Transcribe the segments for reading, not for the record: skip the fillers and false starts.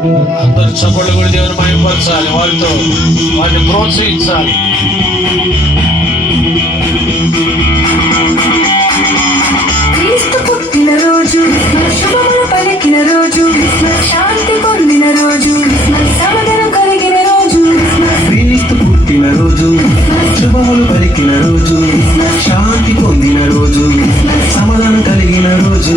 అందరు చప్పట్లు కూడా దేవుని మహిమపరచాలి, వారిని ప్రోత్సహించాలి. క్రీస్తు పుట్టిన రోజు, శుభములు పలికిన రోజు, శాంతి పొందిన రోజు, సమాధానం కలిగిన రోజు. క్రీస్తు పుట్టిన రోజు, శుభములు పలికిన రోజు, శాంతి పొందిన రోజు, సమాధానం కలిగిన రోజు.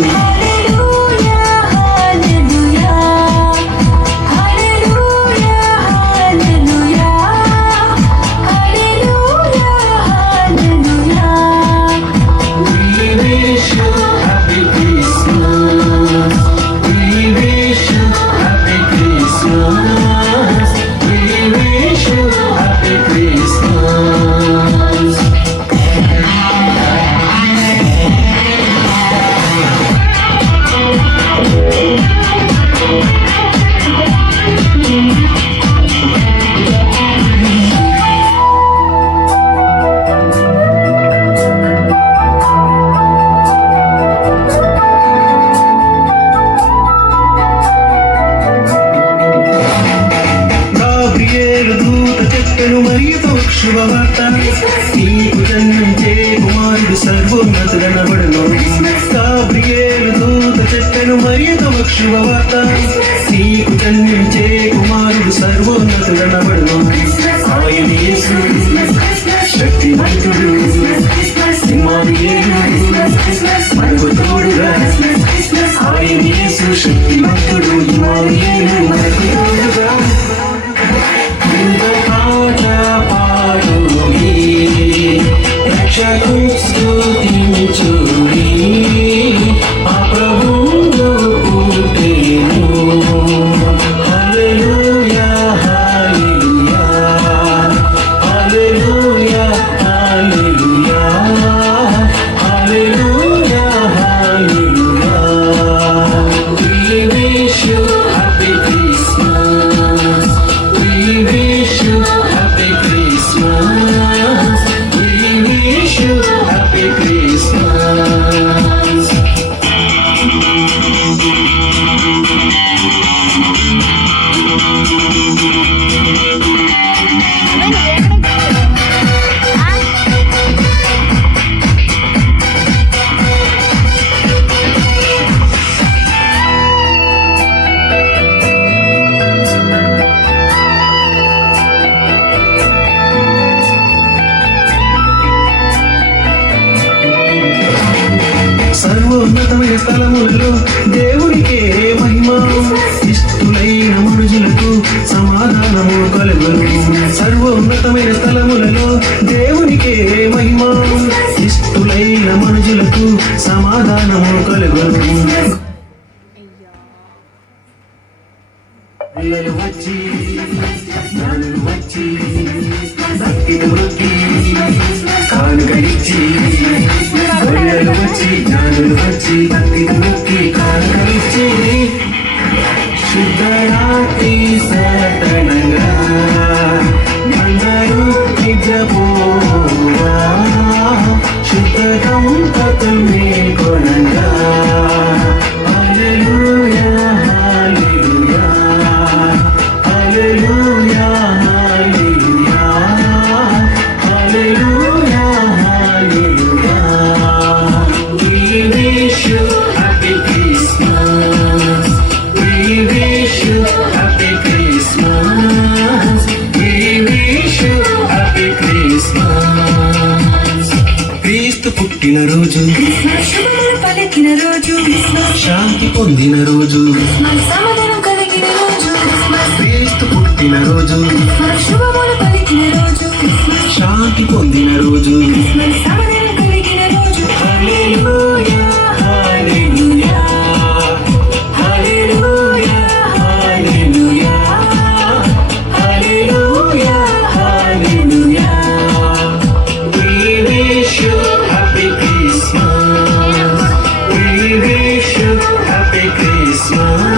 మరియతో శుభవార్త, నీకు జన్మించే కుమారుడు సర్వోన్నతుడనబడును. గాబ్రియేలు దూత చెప్పెను మరియతో శుభవార్త, నీకు జన్మించే కుమారుడు సర్వోన్నతుడనబడును. ఆయన యేసు శక్తివంతుడు, ఇమ్మానుయేలు మనకు తోడుగా. ఆయన యేసు శక్తివంతుడు, ఇమ్మానుయేలు మనకు తోడుగా. స్తుతించుడి, ఆ ప్రభువు పుట్టెను. హల్లెలూయా హల్లెలూయా హల్లెలూయా హల్లెలూయా హల్లెలూయా హల్లెలూయా. We wish you happy Christmas. We wish you happy Christmas. We wish you happy Christmas. సర్వోన్నతమైన స్థలములలో దేవునికే మహిమ, ఇష్టులైన మనుషులకు సమాధానము కలుగును. సర్వోన్నతమైన స్థలములలో దేవునికే మహిమ, ఇష్టులైన మనుషులకు సమాధానము కలుగును. పిల్లలు వచ్చి జ్ఞానులు వచ్చి భక్తిని వృద్ధి కానుక ఇచ్చి, పిల్లలు వచ్చి జ్ఞానులు వచ్చి భక్తిని వృద్ధి కానుక ఇచ్చి, శుద్ధరాత్రి సతనంగా అందరూ నిజపోవా, శుద్ధం కథమే కొనంగా. హల్లెలూయా హల్లెలూయా హల్లెలూయా హల్లెలూయా హల్లెలూయా హల్లెలూయా. We wish you happy Christmas. We wish you happy Christmas. We wish you happy Christmas. క్రీస్తు పుట్టిన రోజు, శుభములు పలికిన రోజు, శాంతి పొందిన రోజు, సమాధానం కలిగిన రోజు. క్రీస్తు పుట్టిన రోజు, శుభములు పలికిన రోజు, శాంతి పొందిన రోజు. సమాధానం కలిగిన రోజు. హల్లెలూయా హల్లెలూయా హల్లెలూయా హల్లెలూయా హల్లెలూయా హల్లెలూయా. We wish you happy Christmas. We wish you happy Christmas.